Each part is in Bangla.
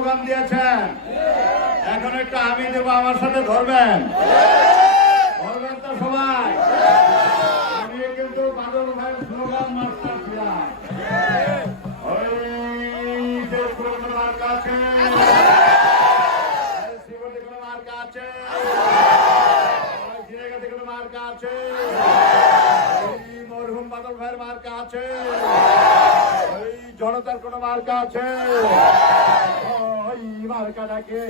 স্লোগান দিয়েছেন, এখন একটু আমি দেব, আমার সাথে ধরবেন, ধরবেন তো সবাই। আমি কিন্তু বাদল ভাইয়ের স্লোগান মাস্টার ছিলাম। ওই যে কোনো মার্কা আছে, শিবলি কোনো মার্কা আছে, জিরেগাতে কোনো মার্কা আছে, মরহুম বাদল ভাইয়ের মার্কা আছে, ওই জনতার কোনো মার্কা আছে, ওই মার্কাটাকে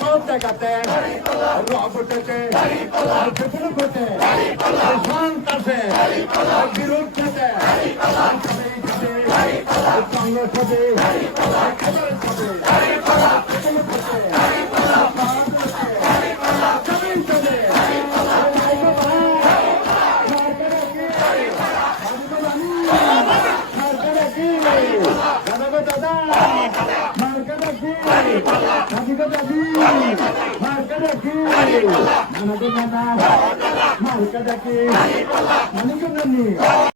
সব জায়গাতে রবটেতে সন্ত্রাসে বিরুদ্ধে মার্কা